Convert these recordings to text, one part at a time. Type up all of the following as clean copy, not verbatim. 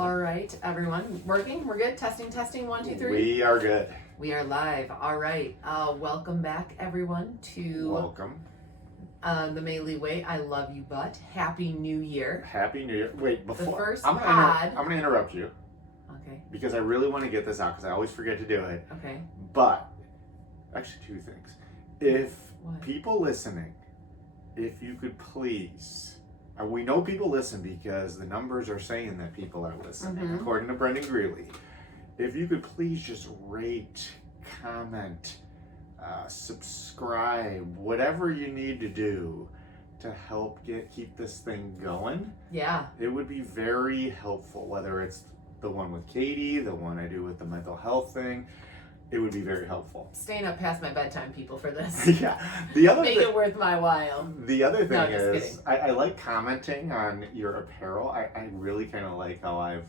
All right, everyone. Working? We're good? Testing. 1, 2, 3. We are good. We are live. All right. Welcome back, everyone, to Welcome. The Maley Way. I love you, but Happy New Year. Happy New Year. Wait, before The first I'm gonna interrupt you Okay. because I really want to get this out because I always forget to do it. Okay. But actually, two things. If What? people listening, if you could please, and we know people listen because the numbers are saying that people are listening, Mhm. according to Brendan Greeley. If you could please just rate, comment, subscribe, whatever you need to do to help keep this thing going, Yeah. it would be very helpful. Whether it's the one with Katie, the one I do with the mental health thing, it would be very helpful. Staying up past my bedtime, people, for this. Yeah. The other Make thing, it worth my while. the other thing No, just is, kidding. I like commenting on your apparel. I really kind of like how I've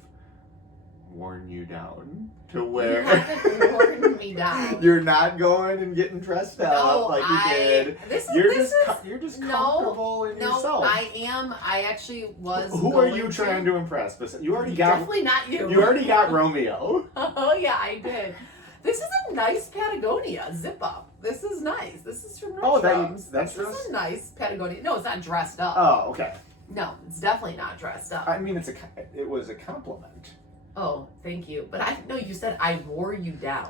worn you down to where You haven't worn me down. you're not going and getting dressed up like you did. You're just comfortable in yourself. I am. I actually was. Who are you trying to impress? You already got. Definitely not you. You already got Romeo. Oh yeah, I did. This is a nice Patagonia zip up. This is nice. This is from Nordstrom's. that's This is a nice Patagonia. No, it's not dressed up. Oh, okay. No, it's definitely not dressed up. I mean, it was a compliment. Oh, thank you. But I know you said I wore you down.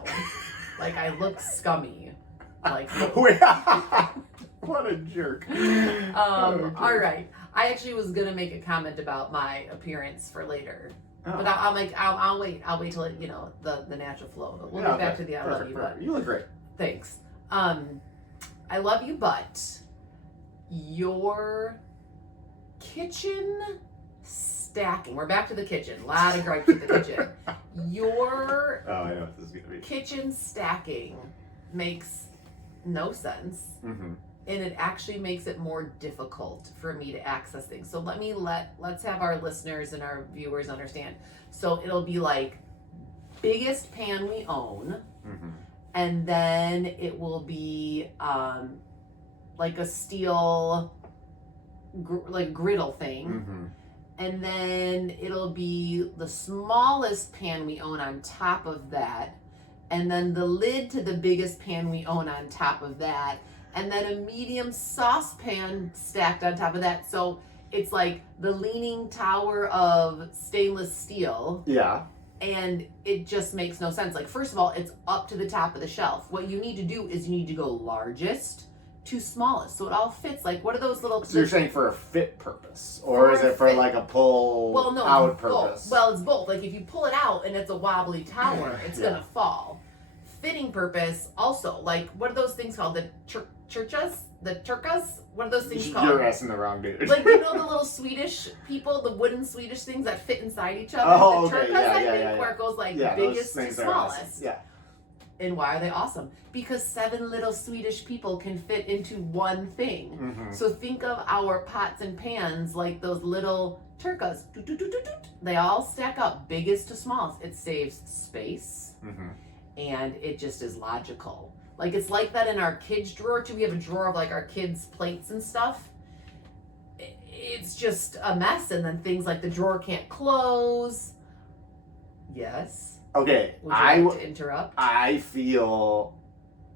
Like I look scummy. Like what a jerk. all right. I actually was gonna make a comment about my appearance for later. Oh. But I'll wait. I'll wait till it, the natural flow. We'll get back to the I love you, but You look great. thanks. I love you, but your kitchen stacking. We're back to the kitchen. A lot of gripes with the kitchen. Your Oh, I know what this is gonna be. kitchen stacking makes no sense. Mm-hmm. And it actually makes it more difficult for me to access things. So let's have our listeners and our viewers understand. So it'll be like biggest pan we own, Mm-hmm. and then it will be like a steel griddle thing, Mm-hmm. and then it'll be the smallest pan we own on top of that, and then the lid to the biggest pan we own on top of that, and then a medium saucepan stacked on top of that. So it's like the leaning tower of stainless steel. Yeah. And it just makes no sense. Like, first of all, it's up to the top of the shelf. What you need to do is you need to go largest to smallest. So it all fits. Like, what are those little... So you're saying for a fit purpose? Or is it for like a pull out purpose? Well, it's both. Like, if you pull it out and it's a wobbly tower, it's going to fall. Fitting purpose also. Like, what are those things called? The churchas? The turkas? What are those things called? You're asking the wrong dude. Like, you know the little Swedish people, the wooden Swedish things that fit inside each other? Oh, the okay. turkas, Yeah, I yeah, think, yeah. where it goes like Yeah, biggest those to things are awesome. smallest. Yeah. And why are they awesome? Because 7 little Swedish people can fit into one thing. Mm-hmm. So think of our pots and pans like those little turkas. They all stack up, biggest to smallest. It saves space, Mm-hmm. and it just is logical. Like, it's like that in our kids' drawer too. We have a drawer of like our kids' plates and stuff. It's just a mess, and then things like the drawer can't close. Yes. Okay, Would you like to interrupt? I feel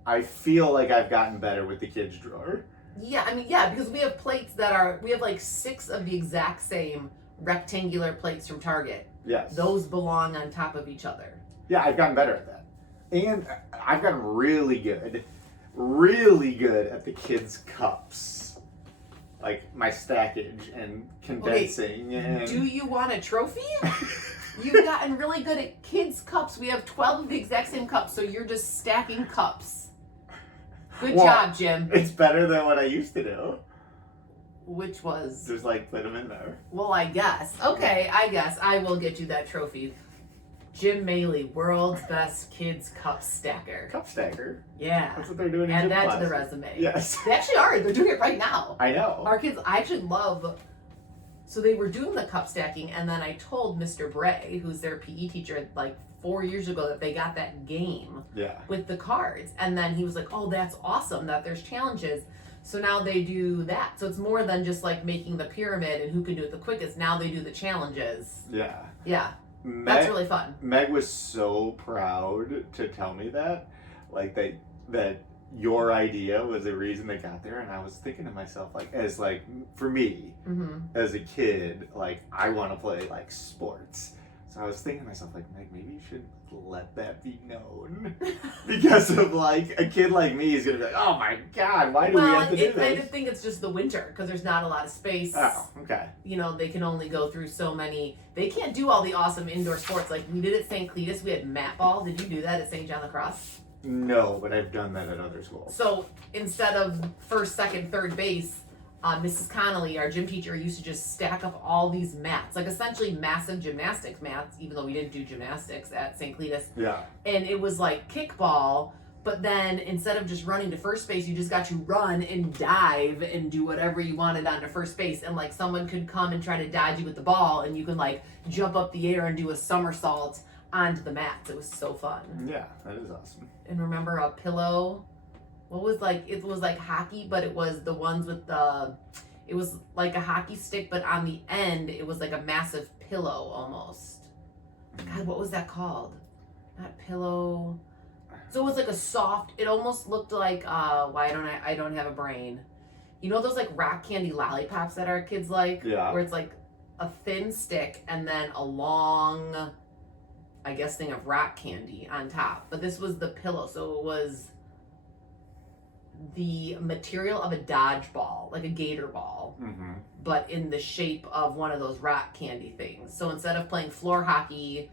like I've gotten better with the kids drawer. Yeah, because we have plates we have like 6 of the exact same rectangular plates from Target. Yes. Those belong on top of each other. Yeah, I've gotten better at that. And I've gotten really good at the kids' cups. Like my stackage and condensing. Okay, and... do you want a trophy? You've gotten really good at kids' cups. We have 12 of the exact same cups, so you're just stacking cups. Good job, Jim. It's better than what I used to do. Which was? Just like put them in there. Well, I guess. Okay, I guess I will get you that trophy. Jim Maley, world's best kids cup stacker. Cup stacker. Yeah. That's what they're doing in Add gym that class. to the resume. Yes. They actually are. They're doing it right now. I know. Our kids, I actually love... So they were doing the cup stacking, and then I told Mr. Bray, who's their PE teacher, like 4 years ago, that they got that game with the cards. And then he was like, oh, that's awesome that there's challenges. So now they do that. So it's more than just like making the pyramid and who can do it the quickest. Now they do the challenges. Yeah. Yeah. That's really fun. Meg was so proud to tell me that, like that your idea was the reason they got there, and I was thinking to myself, like, as like for me as a kid, like I want to play like sports, so I was thinking to myself, like, Meg, maybe you should let that be known, because of like a kid like me is gonna be like, oh my god, why do we have to do this? I think it's just the winter because there's not a lot of space. Oh, okay. You know, they can only go through so many. They can't do all the awesome indoor sports like we did at St. Cletus. We had mat ball. Did you do that at St. John La Crosse? No, but I've done that at other schools. So instead of first, second, third base, Mrs. Connolly, our gym teacher, used to just stack up all these mats, like essentially massive gymnastics mats, even though we didn't do gymnastics at St. Cletus. Yeah. And it was like kickball, but then instead of just running to first base, you just got to run and dive and do whatever you wanted onto first base. And like someone could come and try to dodge you with the ball, and you could like jump up the air and do a somersault onto the mats. It was so fun. Yeah, that is awesome. And remember a pillow? What was like, it was like hockey, but it was the ones with the, it was like a hockey stick, but on the end, it was like a massive pillow almost. God, what was that called? Not pillow. So it was like a soft, it almost looked like, why don't I don't have a brain. You know those like rock candy lollipops that our kids like? Yeah. Where it's like a thin stick and then a long, I guess, thing of rock candy on top. But this was the pillow, so it was the material of a dodgeball, like a gator ball, but in the shape of one of those rock candy things. So instead of playing floor hockey,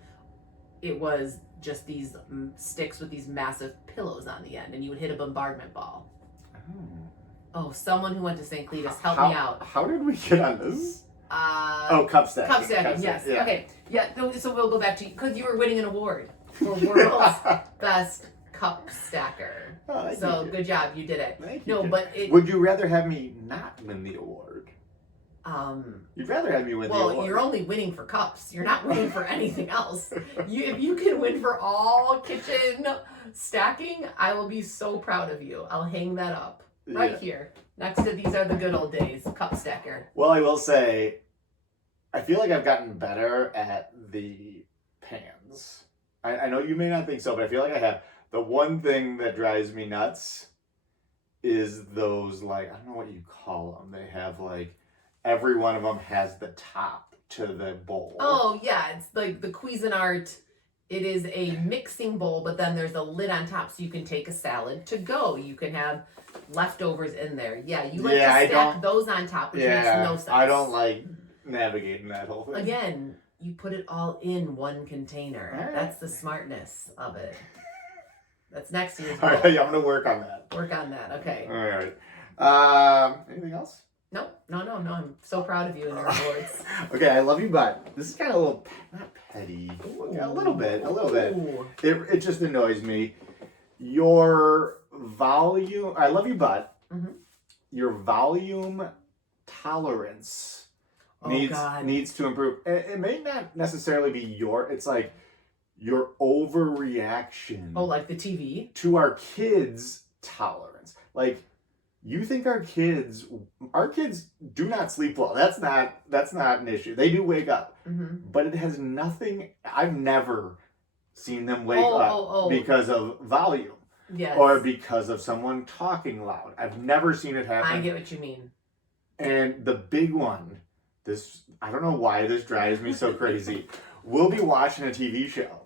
it was just these sticks with these massive pillows on the end, and you would hit a bombardment ball. Oh, someone who went to St. Cletus, help me out. How did we get on this? Cup stacking. Cup stacking, yes. Yeah. Okay, yeah, so we'll go back to you, because you were winning an award for World's Best Cup Stacker. Oh, so good job, you did it. Thank you. No, but it, would you rather have me not win the award? You'd rather have me win the award. Well, you're only winning for cups. You're not winning for anything else. If you can win for all kitchen stacking, I will be so proud of you. I'll hang that up right here next to These Are the Good Old Days Cup Stacker. Well, I will say, I feel like I've gotten better at the pans. I know you may not think so, but I feel like I have. The one thing that drives me nuts is those, like, I don't know what you call them. They have, like, every one of them has the top to the bowl. Oh, yeah. It's like the Cuisinart. It is a mixing bowl, but then there's a lid on top so you can take a salad to go. You can have leftovers in there. Yeah, you like to stack those on top, which makes no sense. I don't like navigating that whole thing. Again, you put it all in one container. Right. That's the smartness of it. That's next year's goal. All right, I'm going to work on that. Work on that, okay. All right. Anything else? No. I'm so proud of you and your awards. Okay, I love you, but this is kind of a little, not petty. Ooh. A little bit. Ooh. It just annoys me. Your volume, I love you, but your volume tolerance needs to improve. It may not necessarily be it's like your overreaction. Oh, like the TV? To our kids' tolerance. Like, you think our kids do not sleep well. That's not an issue. They do wake up. But it has nothing, I've never seen them wake up because of volume. Yes. Or because of someone talking loud. I've never seen it happen. I get what you mean. And the big one, I don't know why this drives me so crazy. We'll be watching a TV show.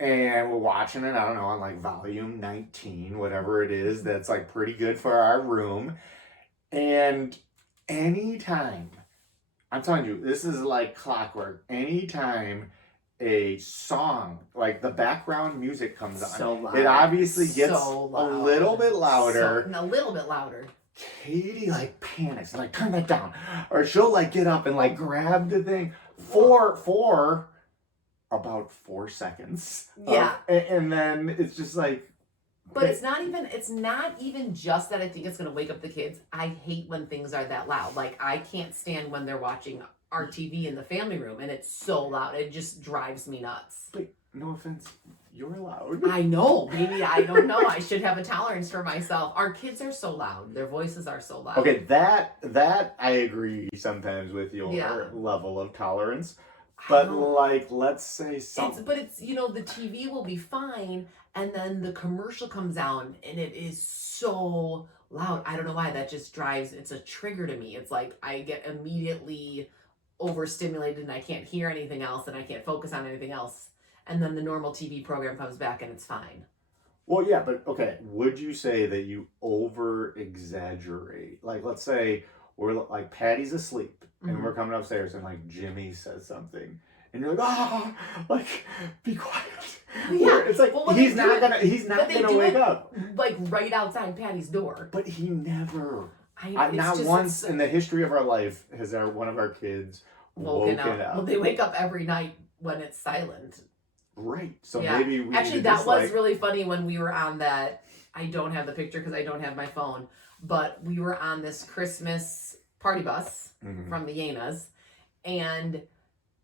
And we're watching it, I don't know, on like volume 19, whatever it is, that's like pretty good for our room. And anytime, I'm telling you, this is like clockwork. Anytime a song, like the background music comes on, so loud. It obviously gets a little bit louder. A little bit louder. Katie like panics, like turn that down. Or she'll like get up and like grab the thing for about 4 seconds. Yeah. And then it's just like. But it's not even just that I think it's going to wake up the kids. I hate when things are that loud. Like, I can't stand when they're watching our TV in the family room and it's so loud. It just drives me nuts. Wait, no offense. You're loud. I know. Maybe, I don't know. I should have a tolerance for myself. Our kids are so loud. Their voices are so loud. Okay, that I agree sometimes with your level of tolerance. But like, let's say something. But it's, you know, the TV will be fine, and then the commercial comes on, and it is so loud. I don't know why. That just drives, it's a trigger to me. It's like I get immediately overstimulated, and I can't hear anything else, and I can't focus on anything else. And then the normal TV program comes back, and it's fine. Well, yeah, but okay. Would you say that you over exaggerate? Like, let's say we're like Patty's asleep, and we're coming upstairs, and like Jimmy says something, and you're like, like, be quiet. Yeah, it's like he's not gonna wake up. Like right outside Patty's door. But he never. Not once in the history of our life has one of our kids woken up. Well, they wake up every night when it's silent. Right. So maybe we actually that was really funny when we were on that. I don't have the picture because I don't have my phone, but we were on this Christmas party bus from the Yenas, and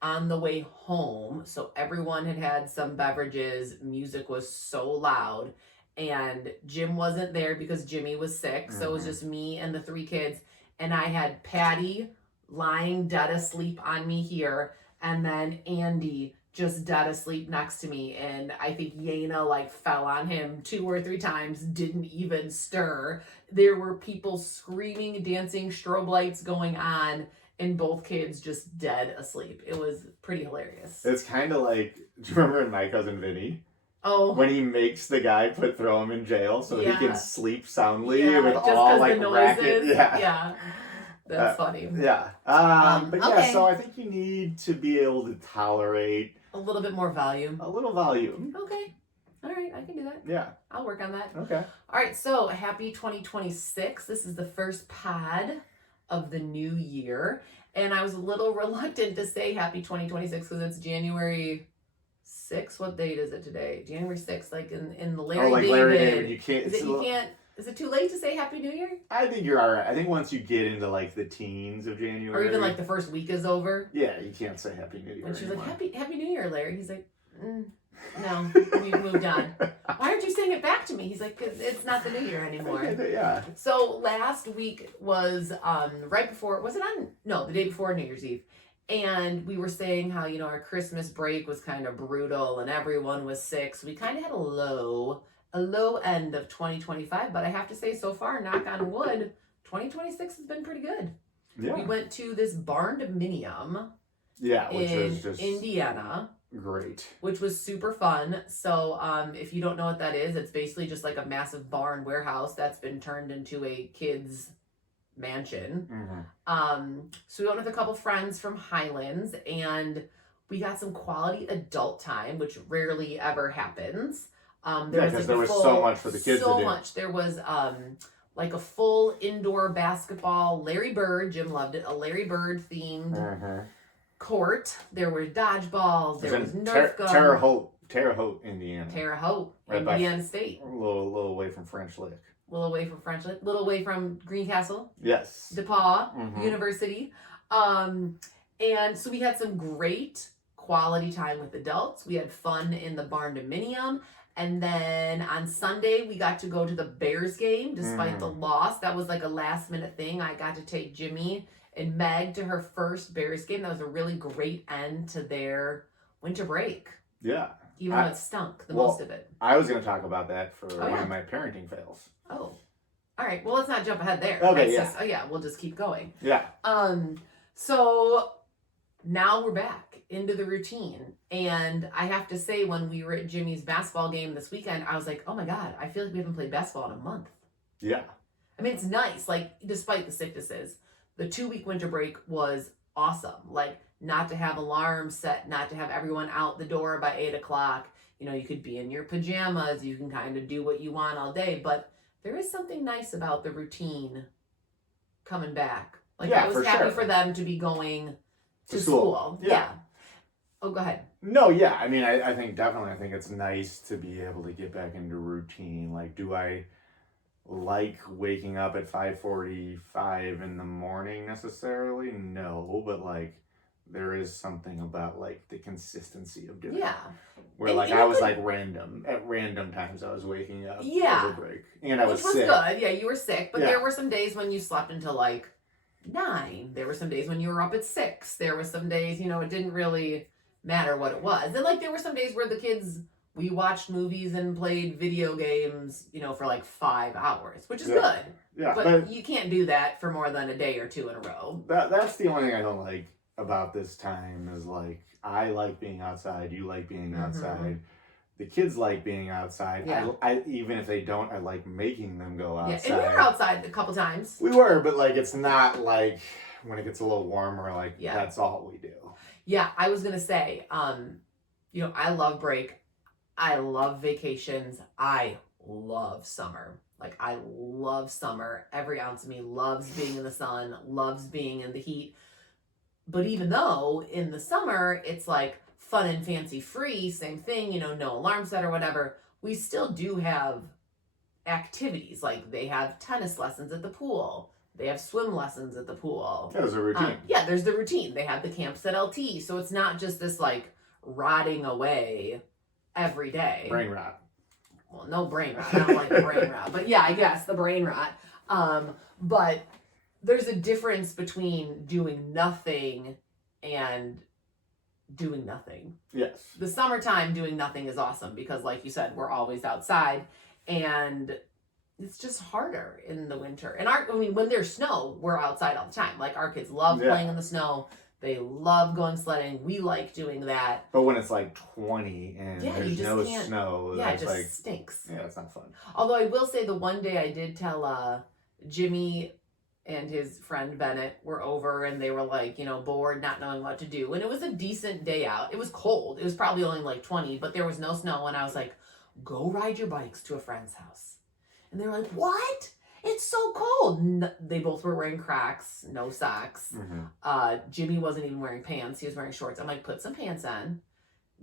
on the way home, so everyone had some beverages, music was so loud, and Jim wasn't there because Jimmy was sick, so it was just me and the 3 kids, and I had Patty lying dead asleep on me here, and then Andy just dead asleep next to me, and I think Yena like fell on him 2 or 3 times, didn't even stir. There were people screaming, dancing, strobe lights going on, and both kids just dead asleep. It was pretty hilarious. It's kind of like, do you remember in My Cousin Vinny? Oh. When he makes the guy throw him in jail so he can sleep soundly with just all like the noises. racket. Yeah. That's funny. Yeah. But yeah, so I think you need to be able to tolerate a little bit more volume. A little volume. Okay. All right, I can do that. Yeah. I'll work on that. Okay. All right, so happy 2026. This is the first pod of the new year. And I was a little reluctant to say happy 2026 because it's January 6th. What date is it today? January 6th, like in the Larry David. Larry David. You can't. Is it too late to say Happy New Year? I think you're all right. I think once you get into like the teens of January, or even like the first week is over. Yeah, you can't say Happy New Year. And she's like, Happy New Year, Larry. He's like, no, we've moved on. Why aren't you saying it back to me? He's like, 'cause it's not the New Year anymore. Yeah. So last week was right before. Was it on? No, the day before New Year's Eve. And we were saying how, you know, our Christmas break was kind of brutal and everyone was sick. So we kind of had a low end of 2025, but I have to say so far, knock on wood, 2026 has been pretty good. Yeah. We went to this barn dominium which in was just Indiana. Great. Which was super fun. So if you don't know what that is, it's basically just like a massive barn warehouse that's been turned into a kid's mansion. So we went with a couple friends from Highlands and we got some quality adult time, which rarely ever happens. There was so much for the kids to do. So much. There was like a full indoor basketball, Larry Bird, Jim loved it, a Larry Bird themed court. There were dodgeballs, there was Nerf guns. Terre Haute, Indiana. Terre Haute, right Indiana State. A little away from French Lick. A little away from Greencastle. Yes. DePaul University. And so we had some great quality time with adults. We had fun in the barn dominium. And then on Sunday, we got to go to the Bears game despite the loss. That was like a last minute thing. I got to take Jimmy and Meg to her first Bears game. That was a really great end to their winter break. Yeah. Even though it stunk, most of it. I was going to talk about that for one of my parenting fails. Oh. All right. Well, let's not jump ahead there. Okay, We'll just keep going. Yeah. So now we're back into the routine. And I have to say, when we were at Jimmy's basketball game this weekend, I was like, oh my God, I feel like we haven't played basketball in a month. Yeah. I mean, it's nice. Like, despite the sicknesses, the 2-week winter break was awesome. Like, not to have alarms set, not to have everyone out the door by 8 o'clock. You know, you could be in your pajamas. You can kind of do what you want all day. But there is something nice about the routine coming back. Like, I was happy for them to be going to school. Yeah. Oh, go ahead. No, yeah. I mean, I think it's nice to be able to get back into routine. Like, do I like waking up at 5:45 in the morning necessarily? No, but like there is something about like the consistency of doing it. Where and, like I was like at random times I was waking up over break. And I was sick. Good. Yeah, you were sick, but there were some days when you slept until like 9. There were some days when you were up at 6. There were some days, you know, it didn't really matter what it was. And like there were some days where the kids, we watched movies and played video games, you know, for like 5 hours, which is good. Yeah, but you can't do that for more than a day or two in a row. That's the only thing I don't like about this time is like I like being outside, you like being outside. The kids like being outside. Yeah. I even if they don't, I like making them go outside. Yeah, and we were outside a couple times. We were, but like it's not like when it gets a little warmer, like that's all we do. Yeah, I was gonna say, you know, I love break. I love vacations. I love summer. Like I love summer. Every ounce of me loves being in the sun, loves being in the heat. But even though in the summer it's like fun and fancy free, same thing, you know, no alarm set or whatever, we still do have activities. Like they have tennis lessons at the pool. They have swim lessons at the pool. Yeah, there's a routine. Yeah, there's the routine. They have the camps at LT. So it's not just this like rotting away every day. Brain rot. Well, no brain rot. I don't like the brain rot. But yeah, I guess the brain rot. But there's a difference between doing nothing and doing nothing. Yes. The summertime doing nothing is awesome because like you said, we're always outside and it's just harder in the winter. And when there's snow, we're outside all the time. Like our kids love playing in the snow. They love going sledding. We like doing that. But when it's like 20 and there's no snow, it just like, stinks. Yeah, it's not fun. Although I will say the one day I did tell Jimmy and his friend Bennett were over and they were like, you know, bored, not knowing what to do. And it was a decent day out. It was cold. It was probably only like 20, but there was no snow. And I was like, go ride your bikes to a friend's house. And they were like, what? It's so cold. They both were wearing Crocs, no socks. Jimmy wasn't even wearing pants. He was wearing shorts. I'm like, put some pants on.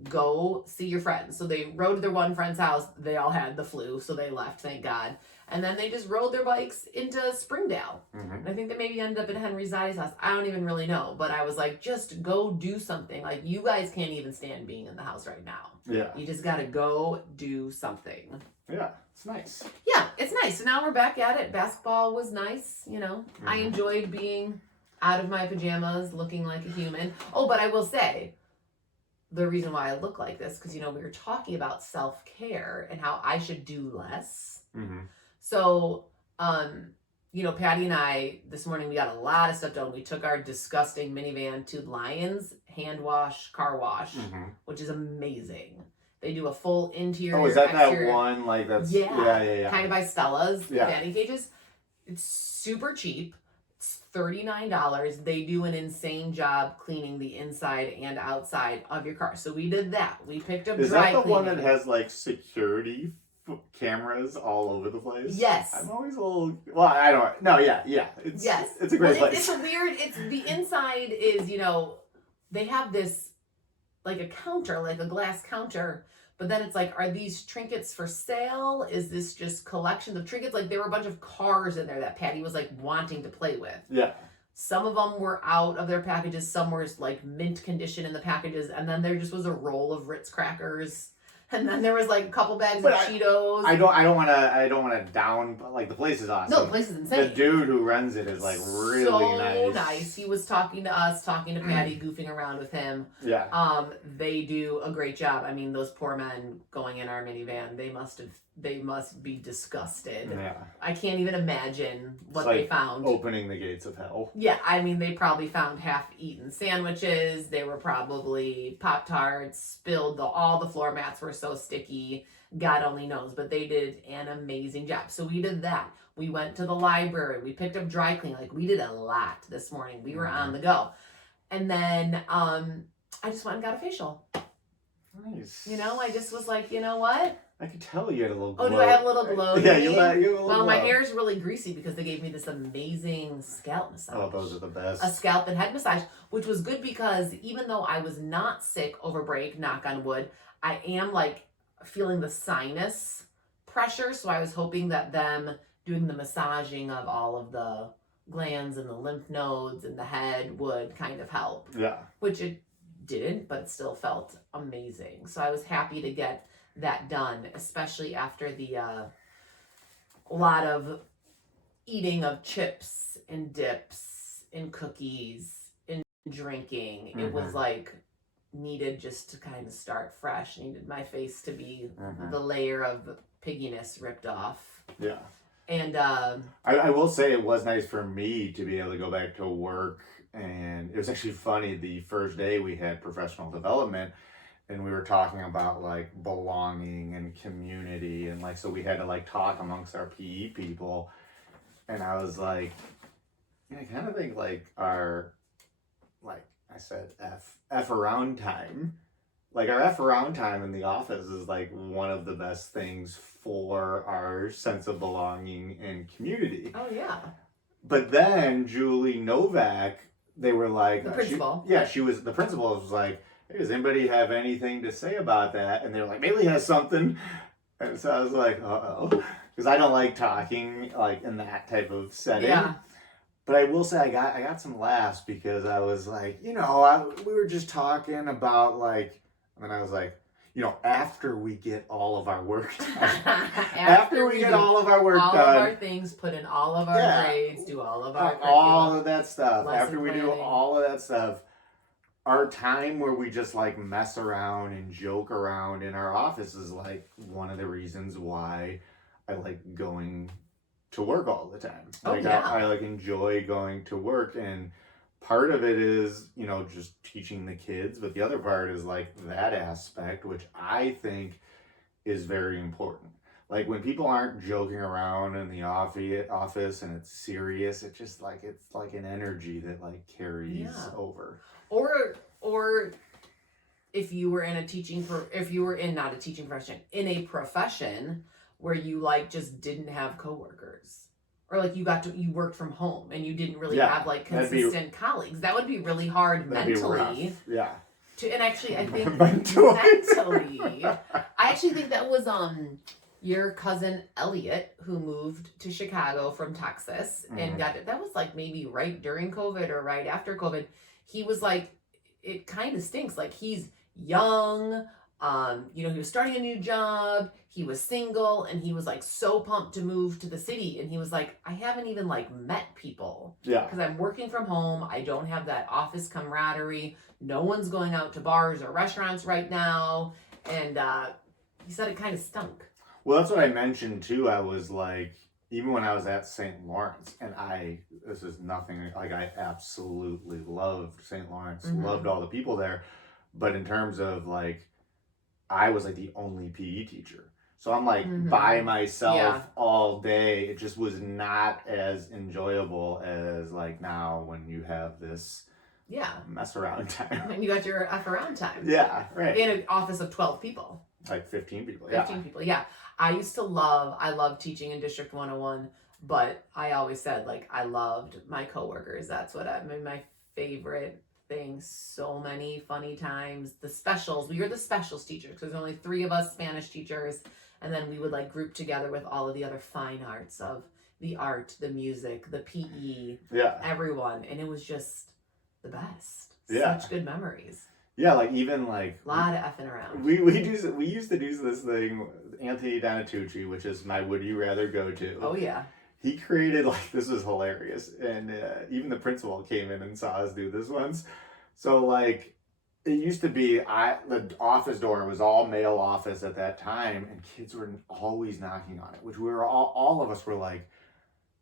Go see your friends. So they rode to their one friend's house. They all had the flu, so they left, thank God. And then they just rode their bikes into Springdale. And I think they maybe ended up at Henry Zai's house. I don't even really know. But I was like, just go do something. Like, you guys can't even stand being in the house right now. Yeah. You just got to go do something. Yeah, it's nice. Yeah, it's nice. So now we're back at it. Basketball was nice, you know. I enjoyed being out of my pajamas, looking like a human. Oh, but I will say, the reason why I look like this, because, you know, we were talking about self-care and how I should do less. So, you know, Patty and I, this morning, we got a lot of stuff done. We took our disgusting minivan to Lions hand wash, car wash, which is amazing. They do a full interior. Oh, is that exterior. That one? Like that's yeah. Kind of by Stella's. Fanny cages. It's super cheap. It's $39. They do an insane job cleaning the inside and outside of your car. So we did that. We picked up dry cleaning. Is that the one that has like security cameras all over the place? Yes. I'm always a little. Well, I don't. No, yeah. It's a great place. It's a weird. It's the inside is, you know, they have this like a counter, like a glass counter. But then it's like, are these trinkets for sale? Is this just collections of trinkets? Like there were a bunch of cars in there that Patty was like wanting to play with. Yeah. Some of them were out of their packages. Some were like mint condition in the packages. And then there just was a roll of Ritz crackers. And then there was like a couple bags of Cheetos. I don't want to down, like the place is awesome. No, the place is insane. The dude who runs it is like really so nice. He was talking to us, talking to Patty, goofing around with him. Yeah. They do a great job. I mean, those poor men going in our minivan, they must be disgusted. Yeah. I can't even imagine what like they found. Opening the gates of hell. Yeah, I mean, they probably found half-eaten sandwiches. They were probably Pop-Tarts, spilled. All the floor mats were so sticky. God only knows, but they did an amazing job. So we did that. We went to the library. We picked up dry cleaning. Like, we did a lot this morning. We were on the go. And then I just went and got a facial. Nice. You know, I just was like, you know what? I could tell you had a little glow. Oh, do I have a little glow? Yeah, you have a little Well, glow. my hair is really greasy because they gave me this amazing scalp massage. Oh, those are the best. A scalp and head massage, which was good because even though I was not sick over break, knock on wood, I am like feeling the sinus pressure. So I was hoping that them doing the massaging of all of the glands and the lymph nodes and the head would kind of help. Yeah. Which it didn't, but it still felt amazing. So I was happy to get that done, especially after the lot of eating of chips and dips and cookies and drinking. It was like needed just to kind of start fresh. Needed my face to be the layer of pigginess ripped off. Yeah. And I will say it was nice for me to be able to go back to work. And it was actually funny, the first day we had professional development and we were talking about like belonging and community, and like so we had to like talk amongst our PE people, and I was like, I kind of think like our, like I said, F around time, like our F around time in the office is like one of the best things for our sense of belonging and community. Oh yeah. But then Julie Novak, they were like, the principal. The principal was like, hey, does anybody have anything to say about that? And they were like, Maley has something. And so I was like, uh-oh. Because I don't like talking like in that type of setting. Yeah. But I will say I got some laughs because I was like, we were just talking about like, and then I was like, after we get all of our work done. after we get all of our work all done. All of our things, put in all of our grades, do all of our all of that stuff. After we do all of that stuff, our time where we just like mess around and joke around in our office is like one of the reasons why I like going to work all the time. Like I like enjoy going to work, and part of it is, just teaching the kids, but the other part is like that aspect, which I think is very important. Like when people aren't joking around in the office and it's serious, it's just like, it's like an energy that like carries over. Or if you were in not a teaching profession, in a profession where you like just didn't have coworkers, or like you worked from home and you didn't really have like consistent colleagues, that would be really hard mentally. And actually, I think mentally, I actually think that was your cousin Elliot, who moved to Chicago from Texas and that was like maybe right during COVID or right after COVID. He was like, it kind of stinks. Like he's young, he was starting a new job, he was single, and he was like so pumped to move to the city. And he was like, I haven't even like met people. Yeah. Because I'm working from home. I don't have that office camaraderie. No one's going out to bars or restaurants right now. And he said it kind of stunk. Well, that's what I mentioned too. I was like, even when I was at St. Lawrence, and this is nothing, like I absolutely loved St. Lawrence, loved all the people there. But in terms of like, I was like the only PE teacher. So I'm like by myself all day. It just was not as enjoyable as like now when you have this mess around time. And you got your F around time. Yeah, right. In an office of 12 people. Like 15 people. 15 people, yeah. I love teaching in District 101, but I always said like I loved my coworkers. That's what my favorite thing. So many funny times. The specials, we were the specials teachers because there's only 3 of us Spanish teachers, and then we would like group together with all of the other fine arts of the art, the music, the PE, everyone, and it was just the best. Such good memories. Yeah, like even like a lot of effing around. We used to do this thing. Anthony Donatucci, which is my Would You Rather go to. Oh yeah. He created like, this was hilarious, and even the principal came in and saw us do this once. So like, it used to be the office door was all male office at that time, and kids were always knocking on it, which we were all of us were like.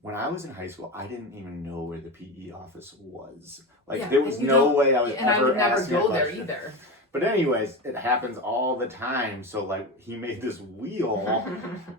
When I was in high school, I didn't even know where the PE office was. Like, there was no way I was ever I would never asking go there either. But anyways, it happens all the time. So, like, he made this wheel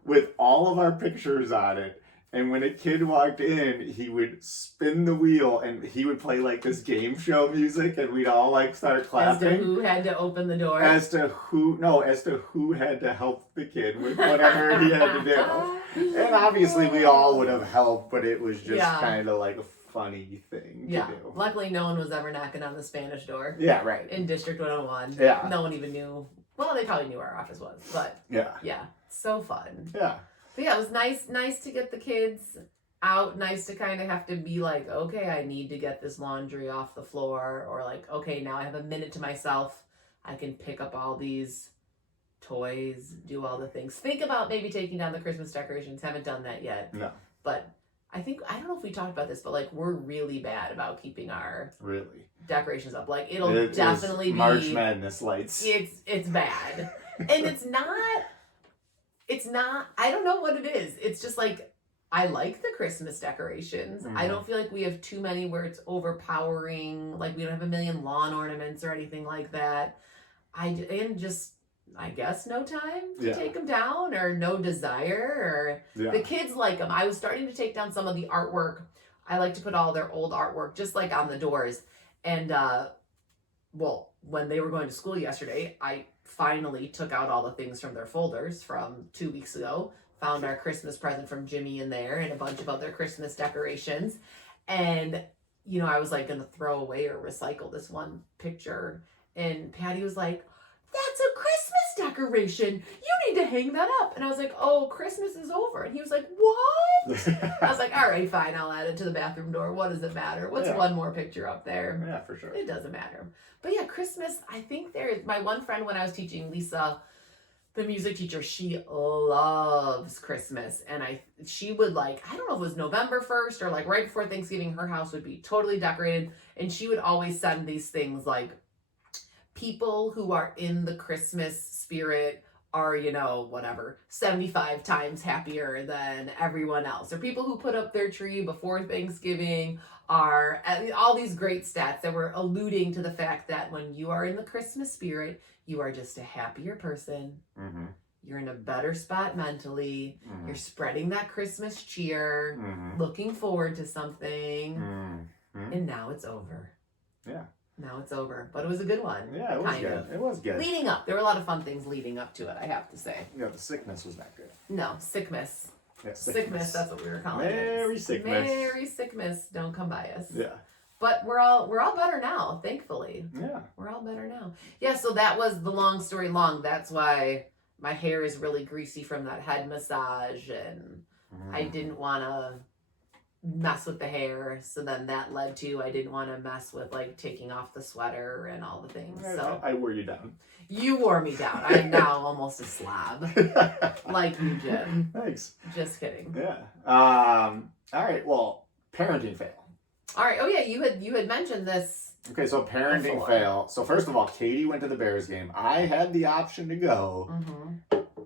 with all of our pictures on it. And when a kid walked in, he would spin the wheel and he would play, like, this game show music. And we'd all, like, start clapping. As to who had to open the door. As to who had to help the kid with whatever he had to do. And obviously we all would have helped, but it was just kind of like a funny thing to do. Luckily no one was ever knocking on the Spanish door. Yeah, right. In District 101. Yeah. No one even knew. Well, they probably knew where our office was, but yeah, so fun. Yeah. But yeah, it was nice to get the kids out, nice to kind of have to be like, okay, I need to get this laundry off the floor, or like, okay, now I have a minute to myself. I can pick up all these toys, do all the things. Think about maybe taking down the Christmas decorations. Haven't done that yet. No. But I don't know if we talked about this, but like we're really bad about keeping our Really decorations up. Like it'll it definitely is be March Madness lights. It's bad. And it's not I don't know what it is. It's just like I like the Christmas decorations. I don't feel like we have too many where it's overpowering. Like we don't have a million lawn ornaments or anything like that. I guess no time to take them down or no desire or the kids like them. I was starting to take down some of the artwork. I like to put all their old artwork just like on the doors. And well, when they were going to school yesterday, I finally took out all the things from their folders from 2 weeks ago. Found our Christmas present from Jimmy in there and a bunch of other Christmas decorations. And, you know, I was like going to throw away or recycle this one picture. And Patty was like, that's a Christmas decoration. You need to hang that up. And I was like, oh, Christmas is over. And he was like, what? I was like, all right, fine. I'll add it to the bathroom door. What does it matter? What's one more picture up there? Yeah, for sure. It doesn't matter. But yeah, Christmas, I think my one friend when I was teaching, Lisa, the music teacher, she loves Christmas. And she would like, I don't know if it was November 1st or like right before Thanksgiving, her house would be totally decorated. And she would always send these things like, people who are in the Christmas spirit are, you know, whatever, 75 times happier than everyone else. Or people who put up their tree before Thanksgiving are all these great stats that were alluding to the fact that when you are in the Christmas spirit, you are just a happier person. Mm-hmm. You're in a better spot mentally. Mm-hmm. You're spreading that Christmas cheer, looking forward to something. Mm-hmm. And now it's over. Yeah. Now it's over, but it was a good one. Yeah, it was good. It was good. Leading up, there were a lot of fun things leading up to it, I have to say. Yeah, the sickness was not good. No, sickness. Yeah, sickness, that's what we were calling it. Merry Sickmas. Merry Sickmas, don't come by us. Yeah. But we're all better now, thankfully. Yeah. We're all better now. Yeah, so that was the long story long. That's why my hair is really greasy from that head massage, and I didn't want to mess with the hair, so then that led to I didn't want to mess with like taking off the sweater and all the things. So I wore you down. You wore me down. I'm now almost a slab. Like you, Jim. Thanks. Just kidding. Yeah. All right. Well, parenting fail. All right. Oh yeah, you had mentioned this. Okay, so parenting fail. So first of all, Katie went to the Bears game. I had the option to go,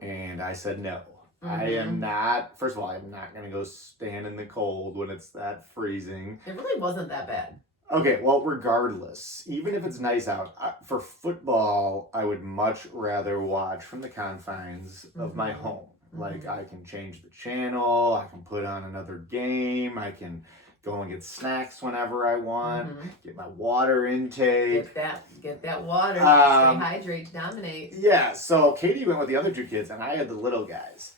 and I said no. I am not, first of all, I'm not going to go stand in the cold when it's that freezing. It really wasn't that bad. Okay, well, regardless, even if it's nice out, for football, I would much rather watch from the confines of my home. Like, I can change the channel, I can put on another game, I can go and get snacks whenever I want, get my water intake. Get that water, stay hydrated, dominate. Yeah, so Katie went with the other two kids, and I had the little guys.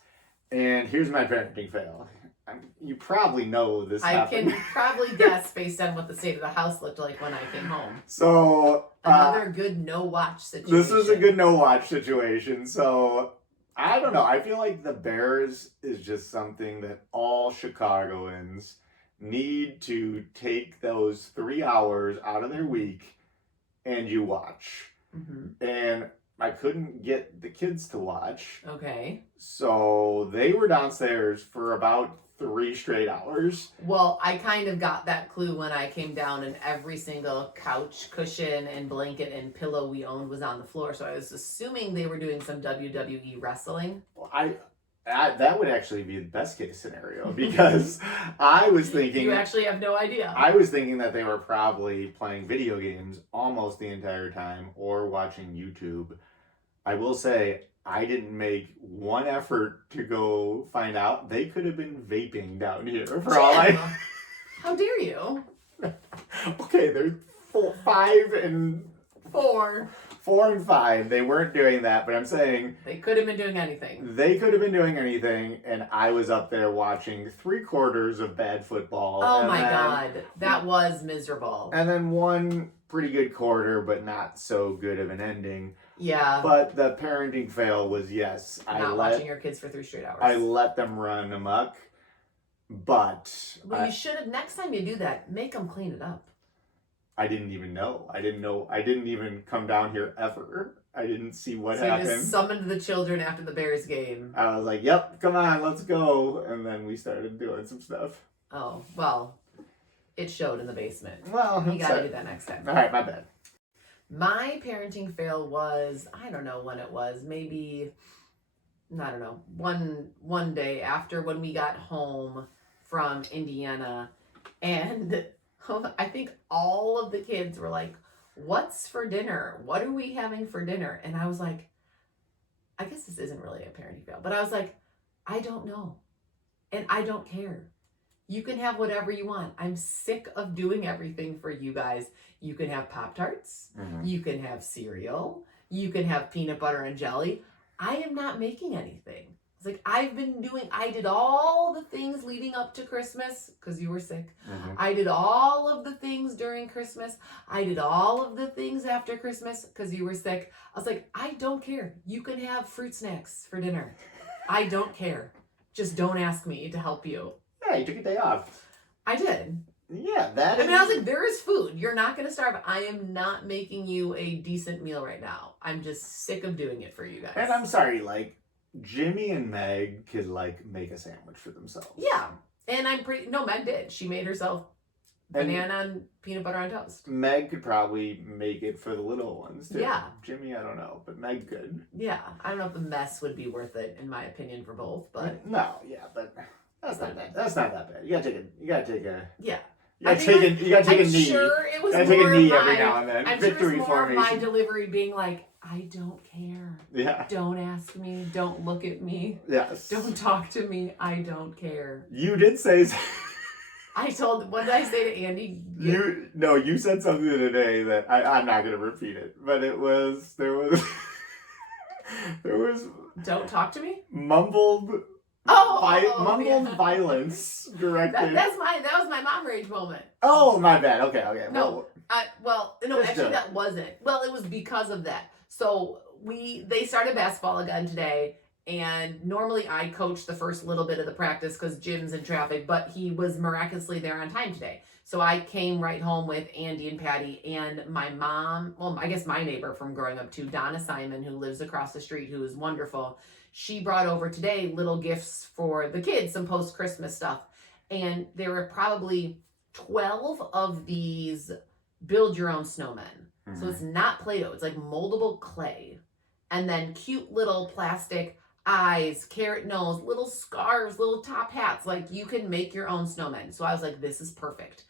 And here's my parenting fail. You probably know this happened. I can probably guess based on what the state of the house looked like when I came home. So another good no-watch situation. This is a good no-watch situation. So I don't know. I feel like the Bears is just something that all Chicagoans need to take those 3 hours out of their week and you watch. And I couldn't get the kids to watch. Okay. So they were downstairs for about 3 straight hours. Well, I kind of got that clue when I came down and every single couch, cushion, and blanket and pillow we owned was on the floor. So I was assuming they were doing some WWE wrestling. Well, that would actually be the best case scenario because I was thinking... You actually have no idea. I was thinking that they were probably playing video games almost the entire time or watching YouTube. I will say, I didn't make one effort to go find out. They could have been vaping down here for all I... How dare you? Okay, they're 5 and... 4. 4 and 5. They weren't doing that, but I'm saying... They could have been doing anything. They could have been doing anything, and I was up there watching 3/4 of bad football. Oh my God. That was miserable. And then one pretty good quarter, but not so good of an ending. Yeah. But the parenting fail was, yes, watching your kids for 3 straight hours. I let them run amok, but... Well, you should have, next time you do that, make them clean it up. I didn't even know. I didn't even come down here ever. I didn't see what happened. So you just summoned the children after the Bears game. I was like, yep, come on, let's go. And then we started doing some stuff. Oh, well, it showed in the basement. Well, You gotta do that next time. All right, my bad. My parenting fail was, I don't know when it was, maybe, I don't know, one day after when we got home from Indiana, and I think all of the kids were like, what's for dinner? What are we having for dinner? And I was like, I guess this isn't really a parenting fail, but I was like, I don't know. And I don't care. You can have whatever you want. I'm sick of doing everything for you guys. You can have Pop-Tarts. Mm-hmm. You can have cereal. You can have peanut butter and jelly. I am not making anything. It's like I did all the things leading up to Christmas because you were sick. Mm-hmm. I did all of the things during Christmas. I did all of the things after Christmas because you were sick. I was like, I don't care. You can have fruit snacks for dinner. I don't care. Just don't ask me to help you. Yeah, you took a day off. I did. Yeah, that is... I mean, I was like, there is food. You're not going to starve. I am not making you a decent meal right now. I'm just sick of doing it for you guys. And I'm sorry, like, Jimmy and Meg could, like, make a sandwich for themselves. Yeah. And Meg did. She made herself banana and peanut butter on toast. Meg could probably make it for the little ones, too. Yeah. Jimmy, I don't know, but Meg could. Yeah. I don't know if the mess would be worth it, in my opinion, for both, but... No, yeah, but that's not that bad. You gotta take a... Yeah. You gotta take a knee. Sure it was you gotta take a more knee of every my, now and then. I'm Victory sure it was more formation. of my delivery being like, I don't care. Yeah. Don't ask me. Don't look at me. Yes. Don't talk to me. I don't care. You did say... What did I say to Andy? You said something today that I'm not gonna repeat it, but there was Don't talk to me? mumbled violence directed. That was my mom rage moment. Oh, my bad. Okay. No, Just actually do it. that wasn't. Well, it was because of that. So they started basketball again today, and normally I coach the first little bit of the practice because Jim's in traffic, but he was miraculously there on time today. So I came right home with Andy and Patty and my mom, well, I guess my neighbor from growing up too, Donna Simon, who lives across the street, who is wonderful. She brought over today little gifts for the kids, some post-Christmas stuff. And there were probably 12 of these build your own snowmen. Mm-hmm. So it's not Play-Doh, it's like moldable clay. And then cute little plastic eyes, carrot nose, little scarves, little top hats. Like you can make your own snowmen. So I was like, this is perfect.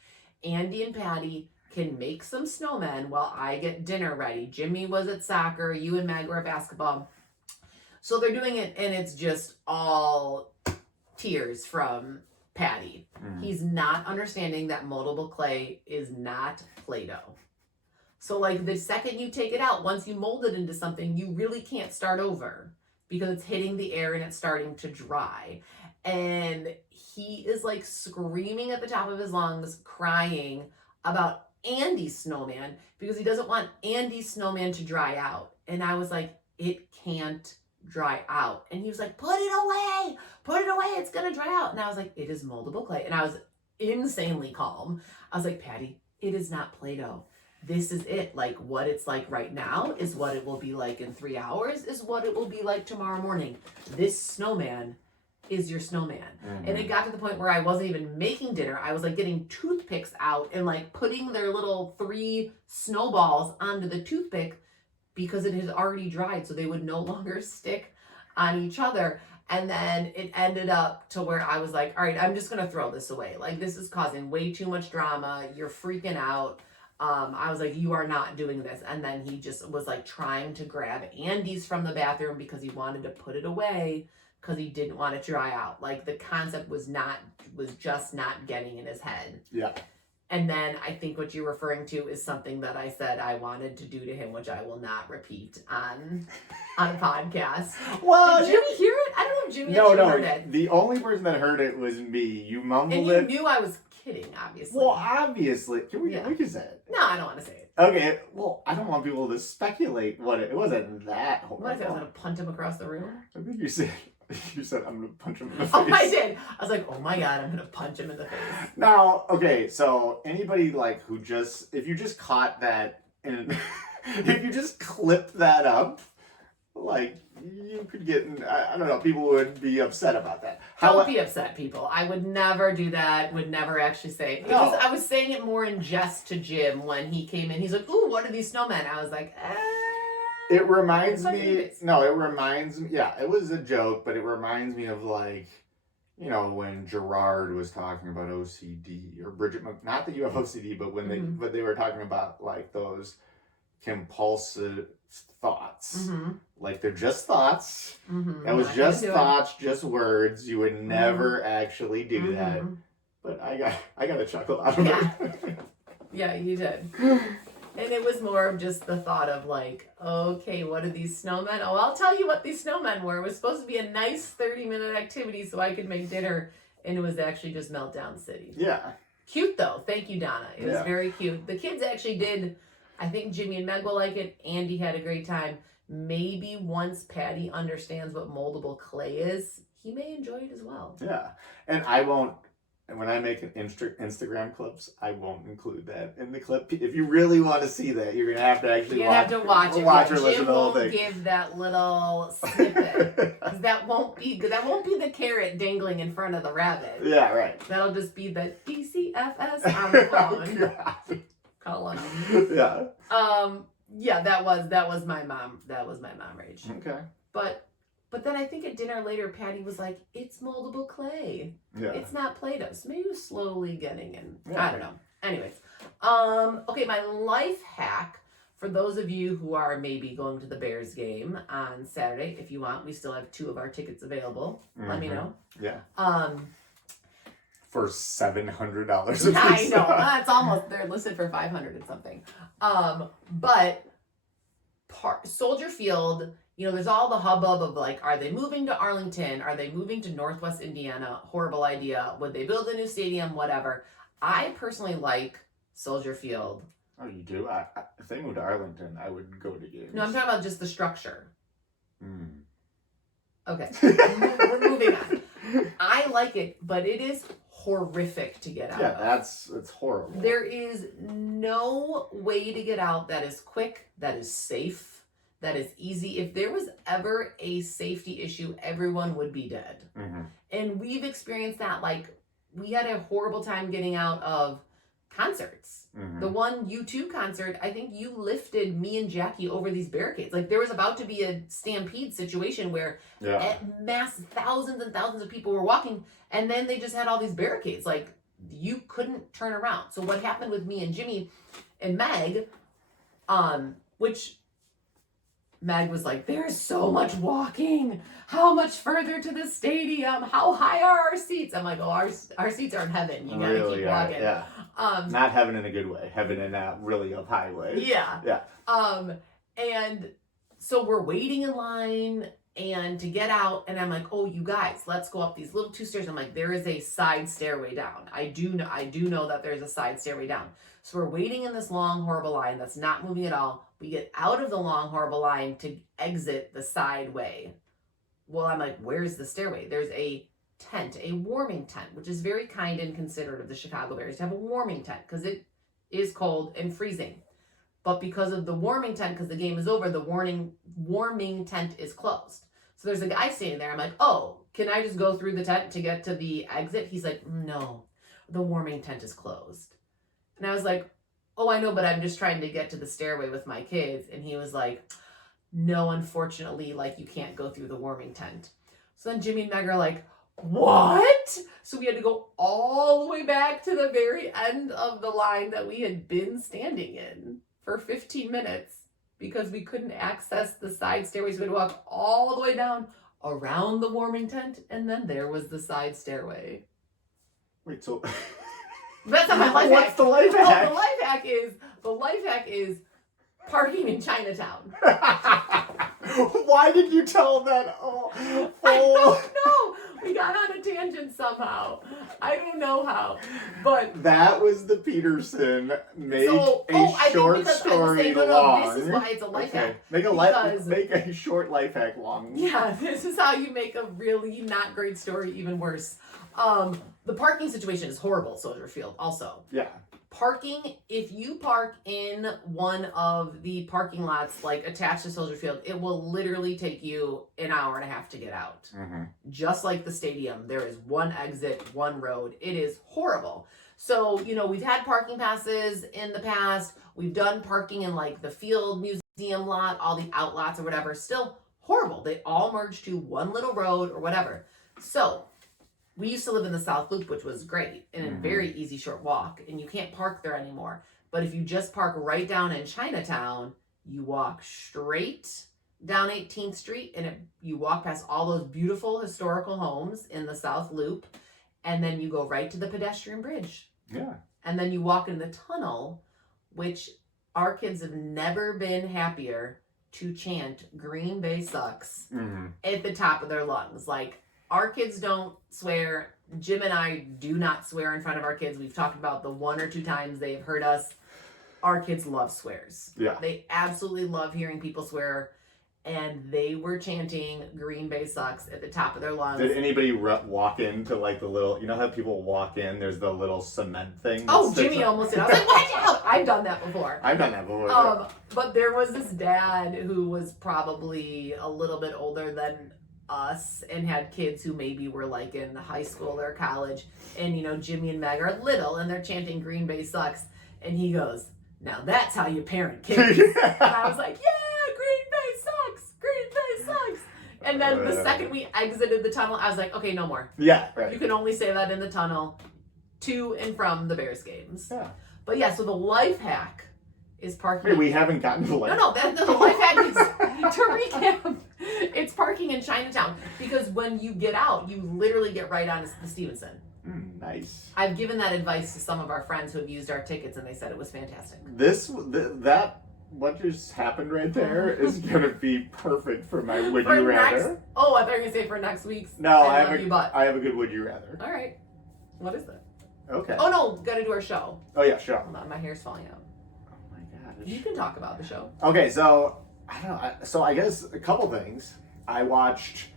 Andy and Patty can make some snowmen while I get dinner ready. Jimmy was at soccer, you and Meg were at basketball. So they're doing it, and it's just all tears from Patty. Mm. He's not understanding that moldable clay is not Play-Doh. So, like, the second you take it out, once you mold it into something, you really can't start over because it's hitting the air and it's starting to dry. And he is, like, screaming at the top of his lungs, crying about Andy's snowman because he doesn't want Andy's snowman to dry out. And I was like, it can't dry out. And he was like, put it away, it's gonna dry out. And I was like, it is moldable clay. And I was insanely calm. I was like, Patty, it is not Play-Doh. This is it. Like what it's like right now is what it will be like in 3 hours, is what it will be like tomorrow morning. This snowman is your snowman. Mm-hmm. And it got to the point where I wasn't even making dinner. I was like getting toothpicks out and like putting their little 3 snowballs onto the toothpick because it had already dried, so they would no longer stick on each other. And then it ended up to where I was like, all right, I'm just gonna throw this away. Like, this is causing way too much drama. You're freaking out. I was like, you are not doing this. And then he just was like trying to grab Andy's from the bathroom because he wanted to put it away because he didn't want it to dry out. Like, the concept was just not getting in his head. Yeah. And then I think what you're referring to is something that I said I wanted to do to him, which I will not repeat on a podcast. Well, did Jimmy hear it? I don't know if Jimmy heard it. The only person that heard it was me. You mumbled it. And you knew I was kidding, obviously. Well, obviously. We can say it. No, I don't want to say it. Okay. Well, I don't want people to speculate what it wasn't that horrible. What if I was going to punch him across the room? I think you said I'm going to punch him in the face. Oh, I did. I was like, oh my God, I'm going to punch him in the face. Now, okay, so anybody like if you just caught that and if you just clipped that up, like, you could get, I don't know, people would be upset about that. Don't be upset, people. I would never do that, would never actually say it. No. I was saying it more in jest to Jim when he came in. He's like, ooh, what are these snowmen? I was like, It reminds it's me, no, it reminds me, yeah, it was a joke, but it reminds me of like, you know, when Gerard was talking about OCD, or Bridget, not that you have OCD, but when but they were talking about like those compulsive thoughts. Like they're just thoughts. That was just thoughts, just words. You would never actually do that. But I got a chuckle out of it. Yeah, you did. And it was more of just the thought of like, okay, what are these snowmen? Oh, I'll tell you what these snowmen were. It was supposed to be a nice 30-minute activity so I could make dinner, and it was actually just Meltdown City. Yeah. Cute though. Thank you, Donna. It was very cute. The kids actually did. I think Jimmy and Meg will like it. Andy had a great time. Maybe once Patty understands what moldable clay is, he may enjoy it as well. Yeah. And I won't, when I make an Instagram clips, I won't include that in the clip. If you really want to see that, you're going to have to actually watch it. Watch or listen to the whole thing. Give that little snippet. that won't be the carrot dangling in front of the rabbit. Yeah, right. That'll just be the DCFS on the phone. God. Calling them. Yeah. Yeah, that was my mom. That was my mom rage. Okay. But then I think at dinner later, Patty was like, "It's moldable clay. Yeah. It's not Play-Doh." So maybe it was slowly getting in. Yeah. I don't know. Anyways, okay, my life hack for those of you who are maybe going to the Bears game on Saturday, if you want, we still have 2 of our tickets available. Let me know. Yeah. For $700 a piece. I know. It's almost, they're listed for 500 and something. But Soldier Field, you know, there's all the hubbub of like, are they moving to Arlington? Are they moving to Northwest Indiana? Horrible idea. Would they build a new stadium? Whatever. I personally like Soldier Field. Oh, you do? If they moved to Arlington, I would go to games. No, I'm talking about just the structure. Mm. Okay. We're moving on. I like it, but it is horrific to get out of. Yeah, it's horrible. There is no way to get out that is quick, that is safe, that is easy. If there was ever a safety issue, everyone would be dead. And we've experienced that. Like, we had a horrible time getting out of concerts. The one U2 concert, I think you lifted me and Jackie over these barricades. Like, there was about to be a stampede situation where mass thousands and thousands of people were walking, and then they just had all these barricades. Like, you couldn't turn around. So what happened with me and Jimmy and Meg, which Meg was like, there's so much walking. How much further to the stadium? How high are our seats? I'm like, oh, our seats are in heaven. You gotta keep walking. Yeah. Not heaven in a good way. Heaven in a really up high way. Yeah. Yeah. And so we're waiting in line and to get out, and I'm like, oh, you guys, let's go up these little 2 stairs. I'm like, there is a side stairway down. I do know that there's a side stairway down. So we're waiting in this long, horrible line that's not moving at all. We get out of the long, horrible line to exit the side way. Well, I'm like, where's the stairway? There's a tent, a warming tent, which is very kind and considerate of the Chicago Bears to have a warming tent because it is cold and freezing. But because of the warming tent, because the game is over, the warming tent is closed. So there's a guy standing there. I'm like, oh, can I just go through the tent to get to the exit? He's like, no, the warming tent is closed. And I was like, oh, I know, but I'm just trying to get to the stairway with my kids. And he was like, no, unfortunately, like, you can't go through the warming tent. So then Jimmy and Meg are like, what? So we had to go all the way back to the very end of the line that we had been standing in for 15 minutes because we couldn't access the side stairways. We had to walk all the way down around the warming tent, and then there was the side stairway. Wait, so that's not my life What's hack. the life hack? The life hack is parking in Chinatown. Why did you tell that? I don't know. We got on a tangent somehow. I don't know how, but that was the Peterson make a short story long. This is why it's a life hack. Make a short life hack long. Yeah, this is how you make a really not great story even worse. The parking situation is horrible, Soldier Field. Also, Parking, if you park in one of the parking lots like attached to Soldier Field, it will literally take you an hour and a half to get out. Mm-hmm. Just like the stadium, there is one exit, one road. It is horrible. So, we've had parking passes in the past. We've done parking in like the field museum lot, all the outlots or whatever. Still horrible. They all merge to one little road or whatever. So we used to live in the South Loop, which was great and a very easy short walk, and you can't park there anymore. But if you just park right down in Chinatown, you walk straight down 18th Street and you walk past all those beautiful historical homes in the South Loop, and then you go right to the pedestrian bridge. Yeah. And then you walk in the tunnel, which our kids have never been happier to chant Green Bay sucks at the top of their lungs. Like, our kids don't swear. Jim and I do not swear in front of our kids. We've talked about the one or two times they've heard us. Our kids love swears. Yeah. They absolutely love hearing people swear. And they were chanting Green Bay sucks at the top of their lungs. Did anybody walk into like the little, how people walk in, there's the little cement thing? Oh, Jimmy almost did. I was like, watch out! I've done that before. I've done that before. But there was this dad who was probably a little bit older than us and had kids who maybe were like in high school or college, and Jimmy and Meg are little and they're chanting Green Bay sucks, and he goes, now that's how you parent kids. And I was like, yeah, Green Bay sucks, Green Bay sucks. And then the second we exited the tunnel, I was like, okay, no more. Yeah, right. You can only say that in the tunnel to and from the Bears games. Yeah. But yeah, so the life hack is parking. Wait, we haven't gotten to life. No, the life hack is, to recap, it's parking in Chinatown. Because when you get out, you literally get right on the Stevenson. Nice. I've given that advice to some of our friends who have used our tickets, and they said it was fantastic. What just happened right there is going to be perfect for my would For you rather. I thought you were going to say for next week's. No, I have a good would you rather. All right. What is that? Okay. Oh, no, got to do our show. Oh, yeah, show. Hold on, my hair's falling out. Oh, my gosh. You can talk about the show. Okay, so, I don't know. So, I guess a couple things. I watched,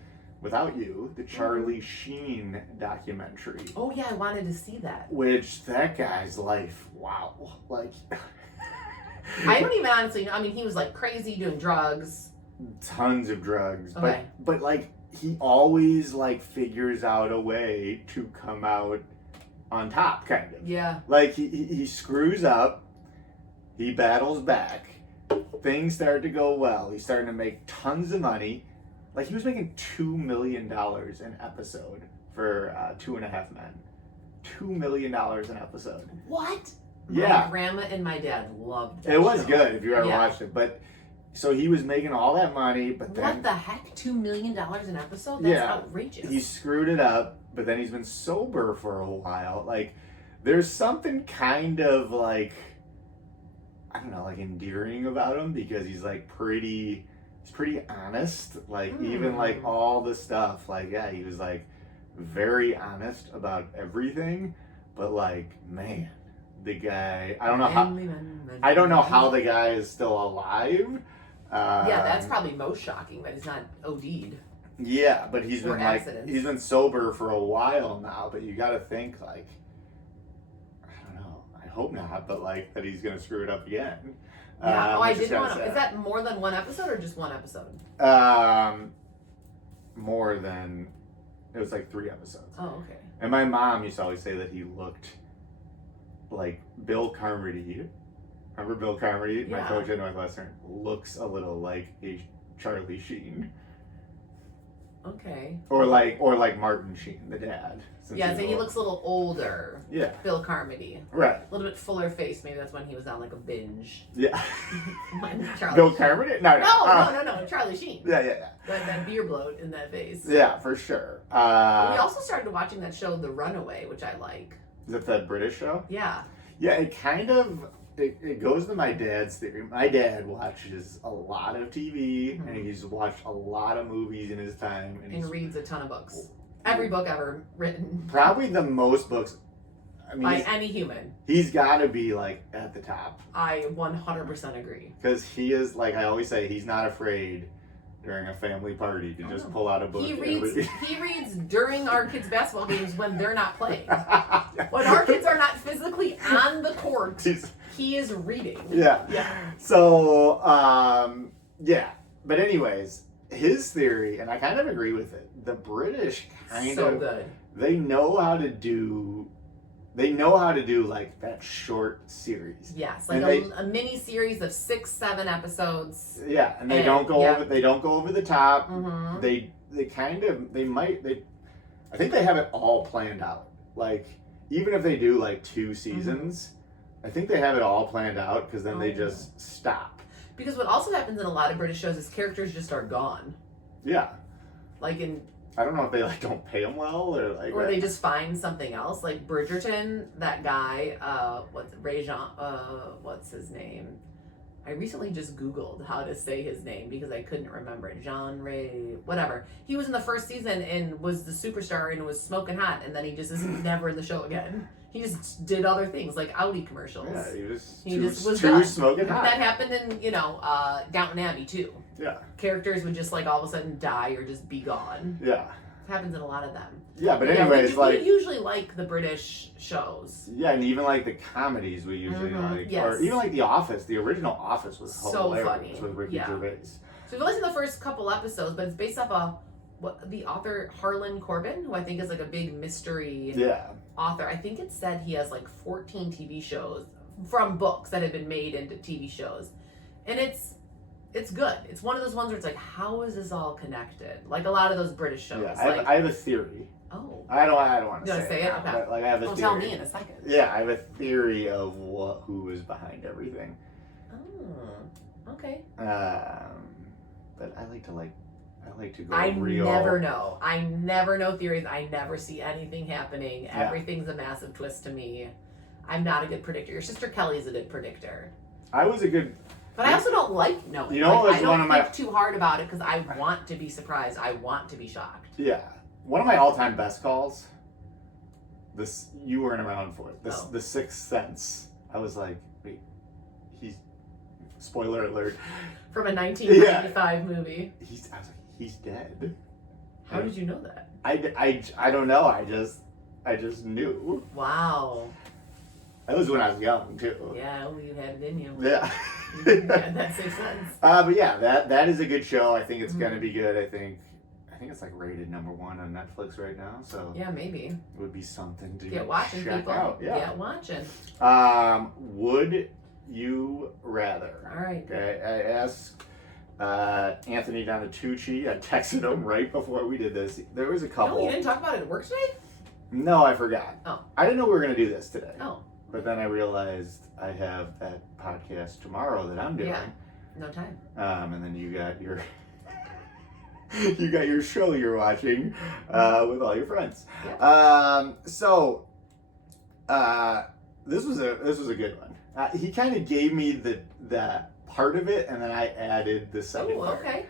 without you, the Charlie Sheen documentary. Oh, yeah, I wanted to see that. Which, that guy's life, wow. Like... I don't even honestly know. I mean, he was like crazy doing drugs. Tons of drugs. Okay. But like, he always like figures out a way to come out on top, kind of. Yeah. Like, he screws up, he battles back, things start to go well, he's starting to make tons of money. Like, he was making $2 million an episode for 2.5 Men. $2 million an episode. What? Yeah. My grandma and my dad loved that It was show. good if you ever watched it. But so he was making all that money, but then what the heck? $2 million an episode? That's outrageous. He screwed it up, but then he's been sober for a while. Like, there's something kind of like, I don't know, like endearing about him, because he's like he's pretty honest. Like, even like all the stuff, like, yeah, he was like very honest about everything. But like, man, the guy, I don't know how the guy is still alive. Yeah, that's probably most shocking that he's not OD'd. Yeah, but he's been accidents. he's been sober for a while now. But you got to think, like, I don't know. I hope not, but like that he's gonna screw it up again. Yeah. I did want to. Is that more than one episode or just one episode? More than, it was like 3 episodes. Oh, okay. And my mom used to always say that he looked like Bill Carmody. Remember Bill Carmody, my coach at Northwestern? Looks a little like a Charlie Sheen. Okay. Or like Martin Sheen, the dad. Yeah, so he looks a little older. Yeah. Bill Carmody. Right. A little bit fuller face. Maybe that's when he was on like a binge. Yeah. Bill Carmody? No. Charlie Sheen. Yeah. That beer bloat in that face. Yeah, for sure. We also started watching that show, The Runaway, which I like. Is that that British show? Yeah. Yeah, it kind of, it goes to my dad's theory. My dad watches a lot of TV, and he's watched a lot of movies in his time. And reads a ton of books. Every book ever written. Probably the most books. I mean, by any human. He's got to be, like, at the top. I 100% agree. Because he is, like I always say, he's not afraid during a family party to just Oh. pull out a book. He and reads. read. He reads during our kids' basketball games when they're not playing. When our kids are not physically on the court, he is reading. Yeah. Yeah. So, yeah. But anyways, his theory, and I kind of agree with it. The British So good. they know how to do like that short series. Yes, like And a mini series of 6-7 episodes. Yeah, and they And- don't go yeah. over. They don't go over the top. Mm-hmm. They I think they have it all planned out. Like even if they do like 2 seasons, I think they have it all planned out because then they just stop. Because what also happens in a lot of British shows is characters just are gone. Yeah, Like in, I don't know if they like don't pay them well or like. or they just find something else. Like Bridgerton, that guy, what's his name? I recently just Googled how to say his name because I couldn't remember it. Jean Ray, whatever. He was in the first season and was the superstar and was smoking hot, and then he just is never in the show again. He just did other things like Audi commercials. Yeah, He just was too done. smoking hot. That happened in, Downton Abbey too. Yeah, Characters would just like all of a sudden die or just be gone. yeah, It happens in a lot of them. yeah. But Yeah, anyways, we usually like the British shows. yeah, and even like the comedies we usually like, Yes. or even like The Office. The original Office was So hilarious funny. with Ricky Yeah. Gervais. So we've only seen the first couple episodes, but it's based off the author Harlan Coben, who I think is like a big mystery Yeah, author. I think it said he has like 14 TV shows from books that have been made into TV shows, and it's good. It's one of those ones where it's like, how is this all connected? Like a lot of those British shows. yeah. I have a theory. Oh, I don't want You to wanna say say it? now, Okay. but like I have a don't theory. tell me in a second. Yeah, I have a theory of who is behind everything. Oh, okay. But I like to go I real. never know. I never know theories. I never see anything happening. Yeah. Everything's a massive twist to me. I'm not a good predictor. Your sister Kelly's a good predictor. I was a good. But I also don't like knowing. You know, like, it's I one don't of my- think too hard about it because I want to be surprised. I want to be shocked. Yeah, one of my all-time best calls. This you weren't around for it. Oh. The Sixth Sense. I was like, wait, he's. Spoiler alert. From a 1995 movie. I was like, he's dead. How did you know that? I don't know. I just knew. Wow. That was when I was young too. Yeah, well, you had it in you. Yeah. Yeah, that makes sense. But yeah, that is a good show. I think it's Mm-hmm. gonna be good. I think it's like rated #1 on Netflix right now, so Yeah, maybe. it would be something to Get watching, check people. out. Yeah. Get watching. Would you rather? All right. Okay, I asked Anthony Donatucci. I texted him right before we did this. There was a couple. No, you didn't talk about it at work today? No, I forgot. Oh. I didn't know we were gonna do this today. Oh. But then I realized I have that podcast tomorrow that I'm doing. Yeah. No time. And then you got your show you're watching with all your friends. Yeah. This was a good one. He kind of gave me the part of it, and then I added the second Oh, part. okay.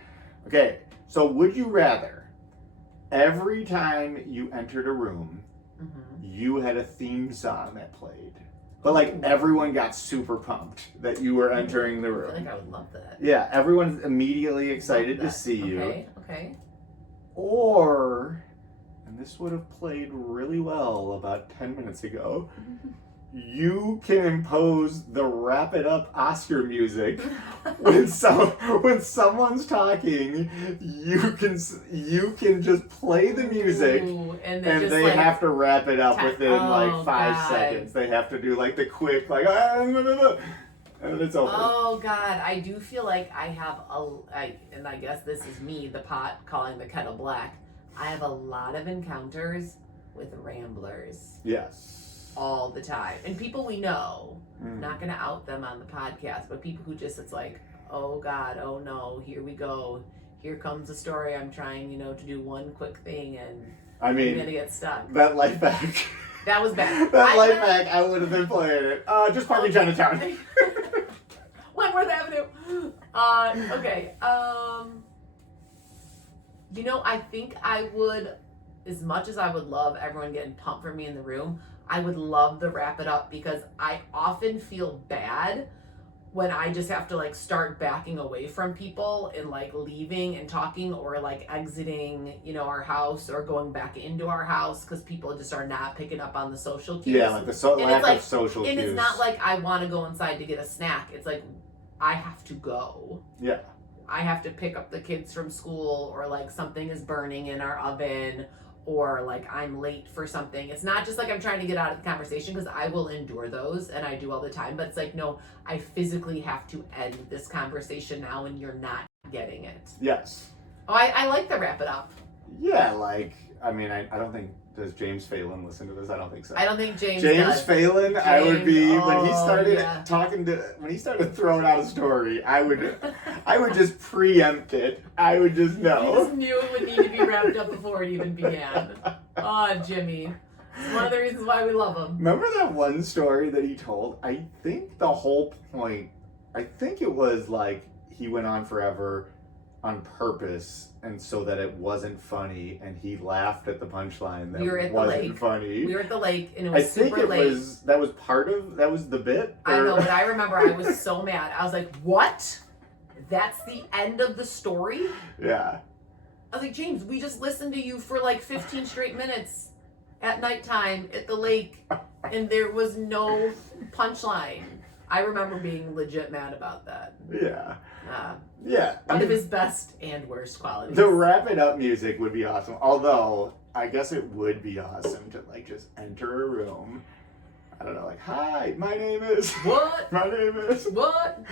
Okay. So would you rather every time you entered a room, you had a theme song that played, but like everyone got super pumped that you were entering the I room? feel like I would love that. Yeah, everyone's immediately excited Love to that. see you. Okay. Or, and this would have played really well about 10 minutes ago, you can impose the wrap it up Oscar music. When someone's talking, you can just play the music. Ooh, and And just they like, have to wrap it up within like Oh, 5 God. seconds. They have to do like the quick, like, and it's over. Oh God, I do feel like I have and I guess this is me, the pot calling the kettle black. I have a lot of encounters with ramblers Yes. all the time, and people we know. Mm. Not gonna out them on the podcast, but people who just, it's like, oh God, oh no, here we go. Here comes a story. I'm trying, to do one quick thing, and I I'm mean, gonna get stuck. that life hack. That was bad. That life hack, I would have been playing it. Just park in Chinatown. Wentworth Avenue. Okay. I think I would, as much as I would love everyone getting pumped for me in the room, I would love to wrap it up because I often feel bad when I just have to like start backing away from people and like leaving and talking or like exiting, you know, our house or going back into our house because people just are not picking up on the social cues. Yeah, like the lack of social cues. And it's not like I want to go inside to get a snack. It's like I have to go. Yeah. I have to pick up the kids from school, or like something is burning in our oven, or like I'm late for something. It's not just like I'm trying to get out of the conversation, because I will endure those and I do all the time, but it's like, no, I physically have to end this conversation now and you're not getting it. Yes. Oh, I like the wrap it up. Yeah, like, I mean, I don't think, does James Phelan listen to this? I don't think so. I don't think James does. Phelan, I would be, when he started yeah. when he started throwing out a story, I would just preempt it. I would just know. You just knew it would need to be wrapped up before it even began. Oh, Jimmy. It's one of the reasons why we love him. Remember that one story that he told? I think the whole point, I think it was like he went on forever on purpose, and so that it wasn't funny, and he laughed at the punchline that wasn't funny. We were at the lake, and it was super late. That was the bit. I know, but I remember I was so mad. I was like, what? That's the end of the story? Yeah. I was like, James, we just listened to you for like 15 straight minutes at nighttime at the lake, and there was no punchline. I remember being legit mad about that. Yeah. Yeah. One of his best and worst qualities. The wrap it up music would be awesome. Although, I guess it would be awesome to like just enter a room. I don't know, like, hi, my name is... What? My name is... What?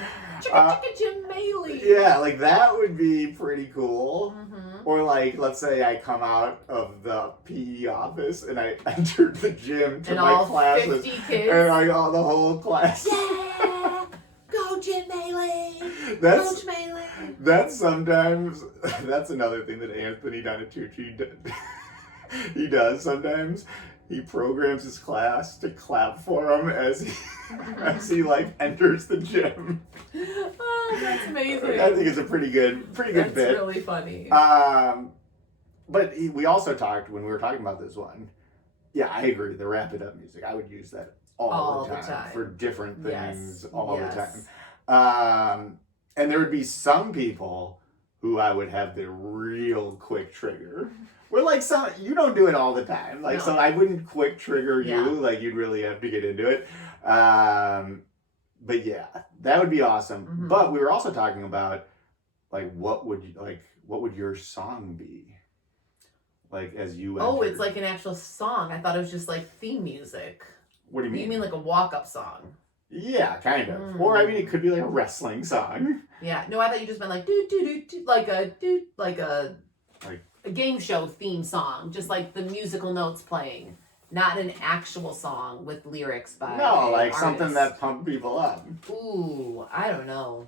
Chicka Jim Maley. Yeah, like that would be pretty cool. Mm-hmm. Or like, let's say I come out of the PE office and I entered the gym to and my all classes. 50 kids. And I got the whole class. Yeah! Go Jim Maley! Coach Maley! That's sometimes, that's another thing that Anthony Donatucci he does sometimes. He programs his class to clap for him as he like enters the gym. Oh, that's amazing. I think it's a pretty good bit. That's really funny. But we also talked when we were talking about this one. Yeah, I agree. The wrap it up music, I would use that all the time for different things all the time. And there would be some people who I would have the real quick trigger. Well, like you don't do it all the time. Like, no. So I wouldn't quick trigger you. Like, you'd really have to get into it. But yeah, that would be awesome. Mm-hmm. But we were also talking about like what would your song be? Like as you entered. Oh, it's like an actual song. I thought it was just like theme music. What do you mean? You mean like a walk-up song? Yeah, kind of. Or I mean, it could be like a wrestling song. Yeah. No, I thought you just meant like like a game show theme song, just like the musical notes playing, not an actual song with lyrics by like artists. Something that pumped people up. Ooh, I don't know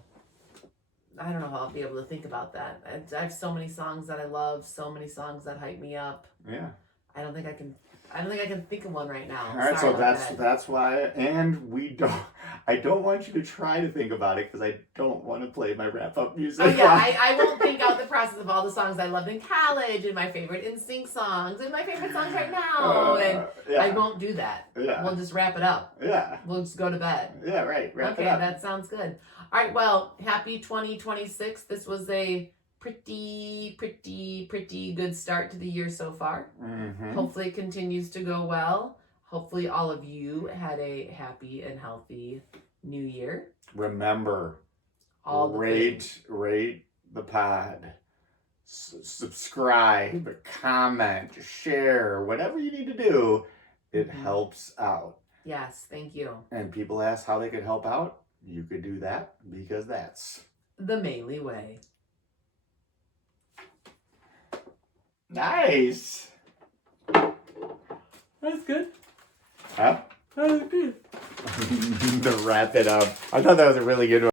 how I'll be able to think about that. I have so many songs that I love, so many songs that hype me up. Yeah. I don't think I can think of one right now. All right, so that's why, and I don't want you to try to think about it because I don't want to play my wrap up music. Oh yeah, I won't think out the process of all the songs I loved in college and my favorite NSYNC songs and my favorite songs right now, I won't do that. Yeah. We'll just wrap it up. Yeah. We'll just go to bed. Yeah, right. Wrap it up. Okay, that sounds good. All right, well, happy 2026. This was a pretty good start to the year so far. Mm-hmm. Hopefully it continues to go well. Hopefully all of you had a happy and healthy new year. Remember, rate the pod, subscribe, comment, share, whatever you need to do. It helps out. Yes, thank you. And people ask how they could help out. You could do that because that's the Maley Way. Nice. That's good. Huh? That was good. To wrap it up. I thought that was a really good one.